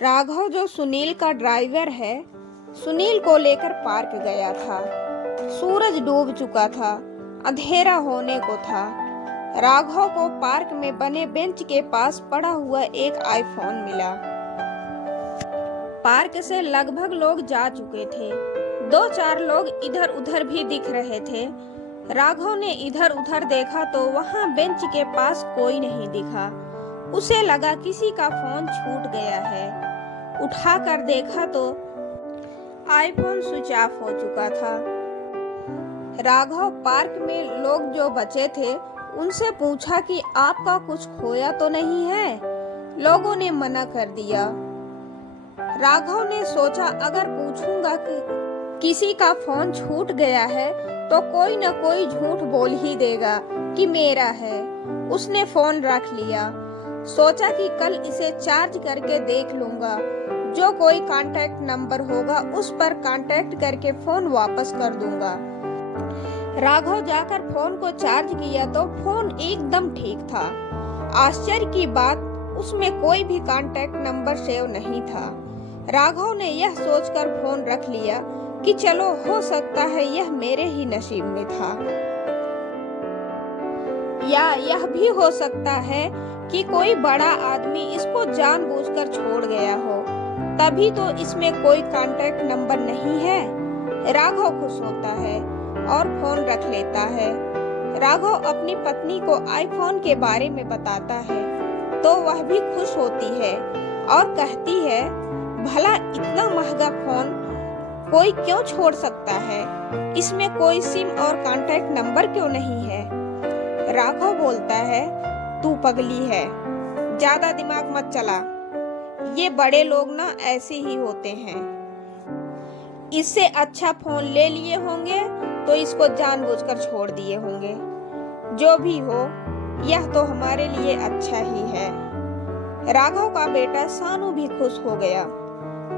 राघव जो सुनील का ड्राइवर है, सुनील को लेकर पार्क गया था। सूरज डूब चुका था, अंधेरा होने को था। राघव को पार्क में बने बेंच के पास पड़ा हुआ एक आईफोन मिला। पार्क से लगभग लोग जा चुके थे। 2-4 लोग इधर उधर भी दिख रहे थे। राघव ने इधर उधर देखा तो वहां बेंच के पास कोई नहीं दिखा। उसे लगा किसी का फोन छूट गया है। उठाकर देखा तो आईफोन स्विच ऑफ हो चुका था। राघव पार्क में लोग जो बचे थे उनसे पूछा कि आपका कुछ खोया तो नहीं है। लोगों ने मना कर दिया। राघव ने सोचा अगर पूछूंगा कि किसी का फोन छूट गया है तो कोई न कोई झूठ बोल ही देगा कि मेरा है। उसने फोन रख लिया। सोचा कि कल इसे चार्ज करके देख लूंगा। जो कोई कांटेक्ट नंबर होगा उस पर कांटेक्ट करके फोन वापस कर दूंगा। राघव जाकर फोन को चार्ज किया तो फोन एकदम ठीक था। आश्चर्य की बात, उसमें कोई भी कांटेक्ट नंबर सेव नहीं था। राघव ने यह सोचकर फोन रख लिया कि चलो हो सकता है यह मेरे ही नसीब में था, या यह भी हो सकता है कि कोई बड़ा आदमी इसको जानबूझकर छोड़ गया हो, तभी तो इसमें कोई कांटेक्ट नंबर नहीं है। राघव खुश होता है और फोन रख लेता है। राघव अपनी पत्नी को आईफोन के बारे में बताता है तो वह भी खुश होती है और कहती है, भला इतना महंगा फोन कोई क्यों छोड़ सकता है? इसमें कोई सिम और कांटेक्ट नंबर क्यों नहीं है? राघव बोलता है, तू पगली है, ज्यादा दिमाग मत चला। ये बड़े लोग ना ऐसे ही होते हैं। इससे अच्छा फोन ले लिए होंगे तो इसको जानबूझकर छोड़ दिए होंगे। जो भी हो, यह तो हमारे लिए अच्छा ही है। राघव का बेटा सानू भी खुश हो गया।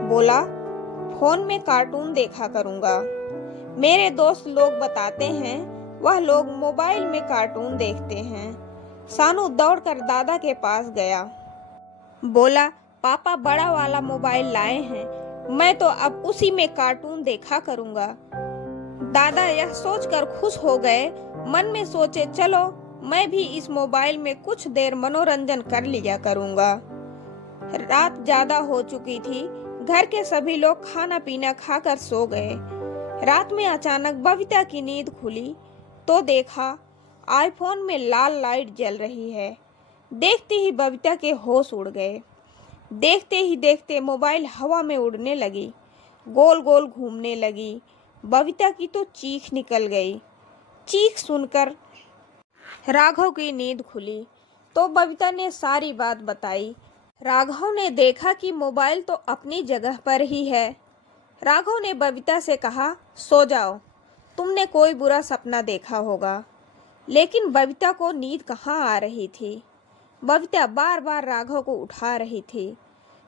बोला, फोन में कार्टून देखा करूंगा। मेरे दोस्त लोग बताते हैं वह लोग मोबाइल में कार्टून देखते हैं। सानू दौड़कर दादा के पास गया। बोला, पापा बड़ा वाला मोबाइल लाए हैं, मैं तो अब उसी में कार्टून देखा करूंगा। दादा यह सोचकर खुश हो गए। मन में सोचे, चलो मैं भी इस मोबाइल में कुछ देर मनोरंजन कर लिया करूंगा। रात ज्यादा हो चुकी थी। घर के सभी लोग खाना पीना खाकर सो गए। रात में अचानक बबीता की नींद खुली तो देखा आईफोन में लाल लाइट जल रही है। देखते ही बबीता के होश उड़ गए। देखते ही देखते मोबाइल हवा में उड़ने लगी, गोल गोल घूमने लगी। बबीता की तो चीख निकल गई। चीख सुनकर राघव की नींद खुली तो बबीता ने सारी बात बताई। राघव ने देखा कि मोबाइल तो अपनी जगह पर ही है। राघव ने बबीता से कहा, सो जाओ, तुमने कोई बुरा सपना देखा होगा। लेकिन बबीता को नींद कहाँ आ रही थी। बबीता बार बार राघव को उठा रही थी।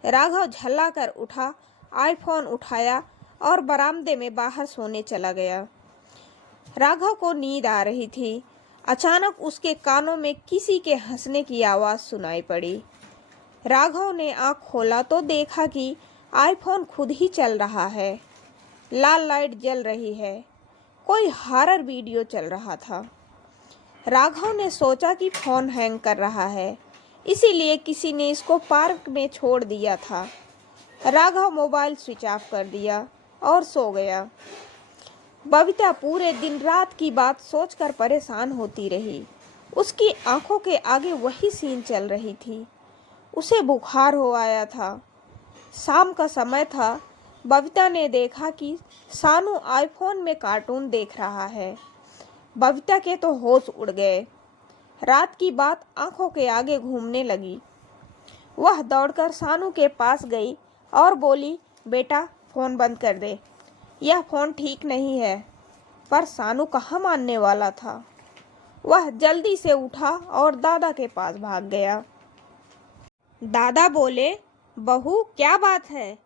राघव झल्ला कर उठा, आईफोन उठाया और बरामदे में बाहर सोने चला गया। राघव को नींद आ रही थी। अचानक उसके कानों में किसी के हंसने की आवाज़ सुनाई पड़ी। राघव ने आँख खोला तो देखा कि आईफोन खुद ही चल रहा है। लाल लाइट जल रही है। कोई हॉरर वीडियो चल रहा था। राघव ने सोचा कि फोन हैंग कर रहा है, इसीलिए किसी ने इसको पार्क में छोड़ दिया था। राघव मोबाइल स्विच ऑफ कर दिया और सो गया। बबीता पूरे दिन रात की बात सोचकर परेशान होती रही। उसकी आंखों के आगे वही सीन चल रही थी। उसे बुखार हो आया था। शाम का समय था। बबीता ने देखा कि सानू आईफोन में कार्टून देख रहा है। बबीता के तो होश उड़ गए। रात की बात आंखों के आगे घूमने लगी। वह दौड़कर सानू के पास गई और बोली, बेटा फोन बंद कर दे, यह फोन ठीक नहीं है। पर सानू कहाँ मानने वाला था। वह जल्दी से उठा और दादा के पास भाग गया। दादा बोले, बहू क्या बात है,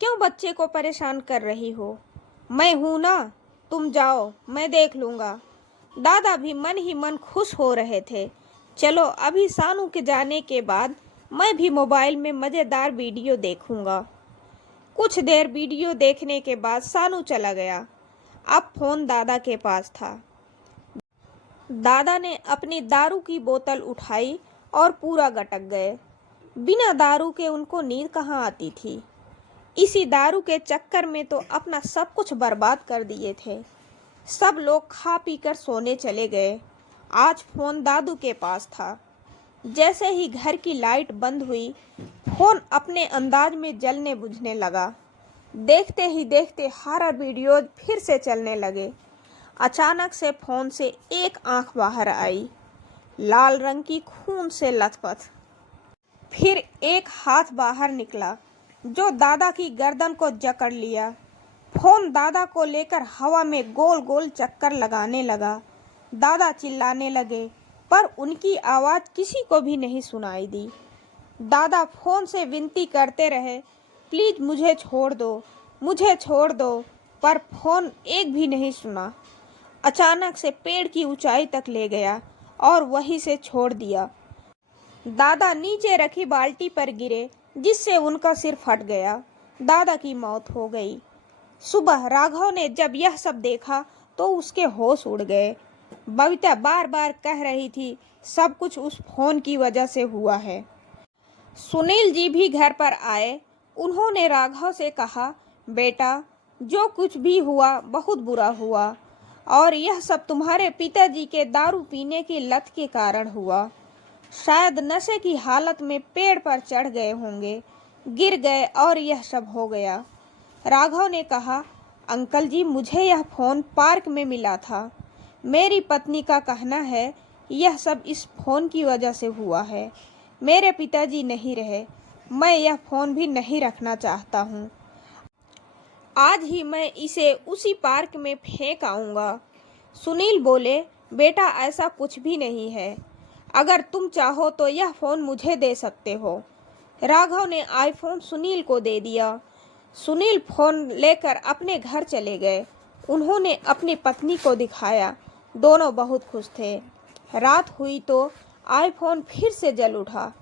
क्यों बच्चे को परेशान कर रही हो? मैं हूं ना, तुम जाओ, मैं देख लूंगा। दादा भी मन ही मन खुश हो रहे थे। चलो अभी सानू के जाने के बाद मैं भी मोबाइल में मज़ेदार वीडियो देखूंगा। कुछ देर वीडियो देखने के बाद सानू चला गया। अब फोन दादा के पास था। दादा ने अपनी दारू की बोतल उठाई और पूरा गटक गए। बिना दारू के उनको नींद कहाँ आती थी। इसी दारू के चक्कर में तो अपना सब कुछ बर्बाद कर दिए थे। सब लोग खा पी कर सोने चले गए। आज फोन दादू के पास था। जैसे ही घर की लाइट बंद हुई, फोन अपने अंदाज में जलने बुझने लगा। देखते ही देखते हॉरर वीडियोज फिर से चलने लगे। अचानक से फोन से एक आंख बाहर आई, लाल रंग की खून से लथपथ। फिर एक हाथ बाहर निकला जो दादा की गर्दन को जकड़ लिया। फोन दादा को लेकर हवा में गोल गोल चक्कर लगाने लगा। दादा चिल्लाने लगे पर उनकी आवाज़ किसी को भी नहीं सुनाई दी। दादा फोन से विनती करते रहे, प्लीज़ मुझे छोड़ दो, मुझे छोड़ दो, पर फोन एक भी नहीं सुना। अचानक से पेड़ की ऊंचाई तक ले गया और वहीं से छोड़ दिया। दादा नीचे रखी बाल्टी पर गिरे जिससे उनका सिर फट गया। दादा की मौत हो गई। सुबह राघव ने जब यह सब देखा तो उसके होश उड़ गए। बबीता बार बार कह रही थी सब कुछ उस फोन की वजह से हुआ है। सुनील जी भी घर पर आए। उन्होंने राघव से कहा, बेटा जो कुछ भी हुआ बहुत बुरा हुआ और यह सब तुम्हारे पिताजी के दारू पीने की लत के कारण हुआ। शायद नशे की हालत में पेड़ पर चढ़ गए होंगे, गिर गए और यह सब हो गया। राघव ने कहा, अंकल जी मुझे यह फ़ोन पार्क में मिला था। मेरी पत्नी का कहना है यह सब इस फ़ोन की वजह से हुआ है। मेरे पिताजी नहीं रहे, मैं यह फ़ोन भी नहीं रखना चाहता हूँ। आज ही मैं इसे उसी पार्क में फेंक आऊँगा। सुनील बोले, बेटा ऐसा कुछ भी नहीं है। अगर तुम चाहो तो यह फ़ोन मुझे दे सकते हो। राघव ने आईफोन सुनील को दे दिया। सुनील फ़ोन लेकर अपने घर चले गए। उन्होंने अपनी पत्नी को दिखाया। दोनों बहुत खुश थे। रात हुई तो आईफोन फिर से जल उठा।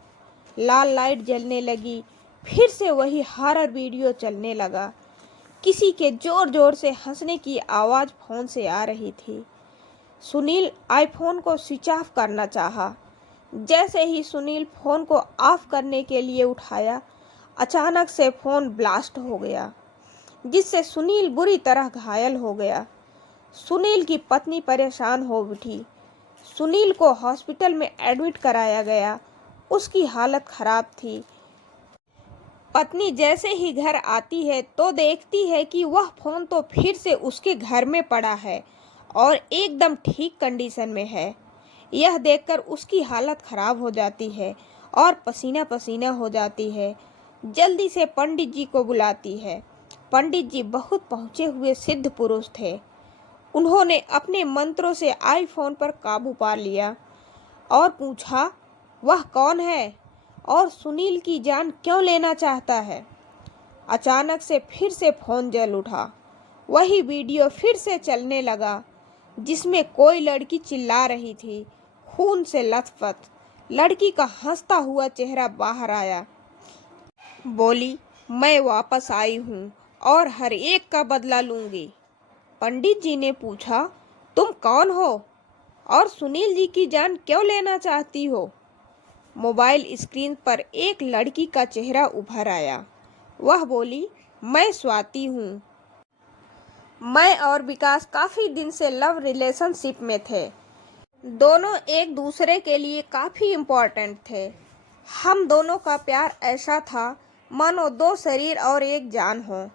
लाल लाइट जलने लगी। फिर से वही हॉरर वीडियो चलने लगा। किसी के जोर जोर से हंसने की आवाज़ फ़ोन से आ रही थी। सुनील आईफोन को स्विच ऑफ करना चाहा। जैसे ही सुनील फ़ोन को ऑफ करने के लिए उठाया, अचानक से फ़ोन ब्लास्ट हो गया जिससे सुनील बुरी तरह घायल हो गया। सुनील की पत्नी परेशान हो उठी। सुनील को हॉस्पिटल में एडमिट कराया गया। उसकी हालत खराब थी। पत्नी जैसे ही घर आती है तो देखती है कि वह फ़ोन तो फिर से उसके घर में पड़ा है और एकदम ठीक कंडीशन में है। यह देखकर उसकी हालत खराब हो जाती है और पसीना पसीना हो जाती है। जल्दी से पंडित जी को बुलाती है। पंडित जी बहुत पहुँचे हुए सिद्ध पुरुष थे। उन्होंने अपने मंत्रों से आईफोन पर काबू पा लिया और पूछा, वह कौन है और सुनील की जान क्यों लेना चाहता है। अचानक से फिर से फ़ोन जल उठा। वही वीडियो फिर से चलने लगा जिसमें कोई लड़की चिल्ला रही थी, खून से लथपथ। लड़की का हंसता हुआ चेहरा बाहर आया। बोली, मैं वापस आई हूँ और हर एक का बदला लूँगी। पंडित जी ने पूछा, तुम कौन हो और सुनील जी की जान क्यों लेना चाहती हो। मोबाइल स्क्रीन पर एक लड़की का चेहरा उभर आया। वह बोली, मैं स्वाति हूँ। मैं और विकास काफ़ी दिन से लव रिलेशनशिप में थे। दोनों एक दूसरे के लिए काफ़ी इम्पोर्टेंट थे। हम दोनों का प्यार ऐसा था मानो दो शरीर और एक जान हो।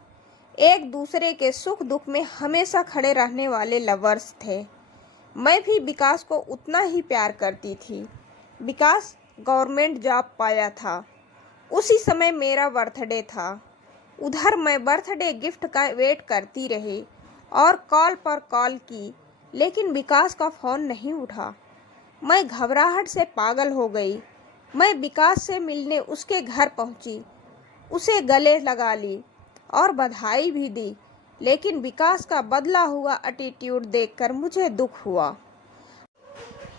एक दूसरे के सुख दुख में हमेशा खड़े रहने वाले लवर्स थे। मैं भी विकास को उतना ही प्यार करती थी। विकास गवर्नमेंट जॉब पाया था। उसी समय मेरा बर्थडे था। उधर मैं बर्थडे गिफ्ट का वेट करती रही और कॉल पर कॉल की, लेकिन विकास का फ़ोन नहीं उठा। मैं घबराहट से पागल हो गई। मैं विकास से मिलने उसके घर पहुंची। उसे गले लगा ली और बधाई भी दी, लेकिन विकास का बदला हुआ एटीट्यूड देखकर मुझे दुख हुआ।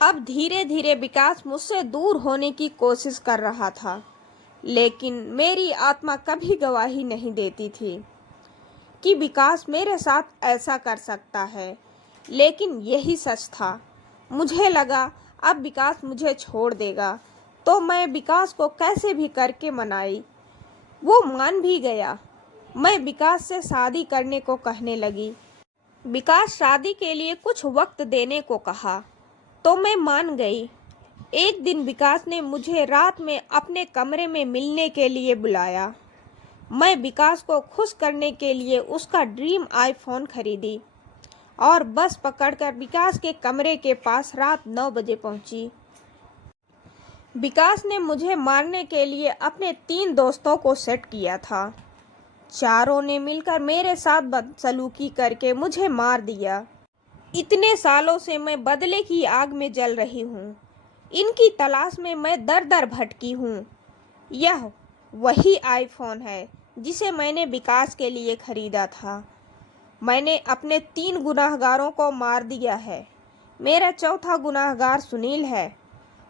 अब धीरे धीरे विकास मुझसे दूर होने की कोशिश कर रहा था। लेकिन मेरी आत्मा कभी गवाही नहीं देती थी कि विकास मेरे साथ ऐसा कर सकता है, लेकिन यही सच था। मुझे लगा अब विकास मुझे छोड़ देगा, तो मैं विकास को कैसे भी करके मनाई। वो मान भी गया। मैं विकास से शादी करने को कहने लगी। विकास शादी के लिए कुछ वक्त देने को कहा, तो मैं मान गई। एक दिन विकास ने मुझे रात में अपने कमरे में मिलने के लिए बुलाया। मैं विकास को खुश करने के लिए उसका ड्रीम आईफोन खरीदी और बस पकड़कर विकास के कमरे के पास रात 9 बजे पहुंची। विकास ने मुझे मारने के लिए अपने 3 दोस्तों को सेट किया था। चारों ने मिलकर मेरे साथ बदसलूकी करके मुझे मार दिया। इतने सालों से मैं बदले की आग में जल रही हूँ। इनकी तलाश में मैं दर दर भटकी हूँ। यह वही आईफोन है जिसे मैंने विकास के लिए खरीदा था। मैंने अपने 3 गुनाहगारों को मार दिया है। मेरा चौथा गुनाहगार सुनील है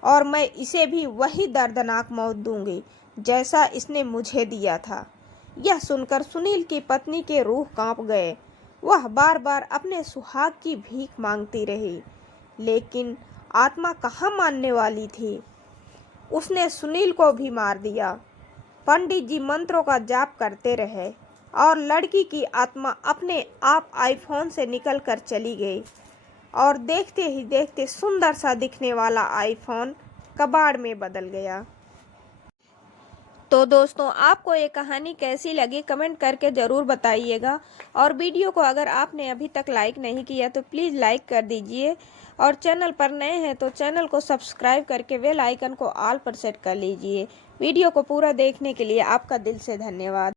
और मैं इसे भी वही दर्दनाक मौत दूंगी जैसा इसने मुझे दिया था। यह सुनकर सुनील की पत्नी के रूह कांप गए। वह बार बार अपने सुहाग की भीख मांगती रही, लेकिन आत्मा कहाँ मानने वाली थी। उसने सुनील को भी मार दिया। पंडित जी मंत्रों का जाप करते रहे और लड़की की आत्मा अपने आप आईफोन से निकलकर चली गई और देखते ही देखते सुंदर सा दिखने वाला आईफोन कबाड़ में बदल गया। तो दोस्तों, आपको ये कहानी कैसी लगी कमेंट करके ज़रूर बताइएगा, और वीडियो को अगर आपने अभी तक लाइक नहीं किया तो प्लीज़ लाइक कर दीजिए, और चैनल पर नए हैं तो चैनल को सब्सक्राइब करके बेल आइकन को ऑल पर सेट कर लीजिए। वीडियो को पूरा देखने के लिए आपका दिल से धन्यवाद।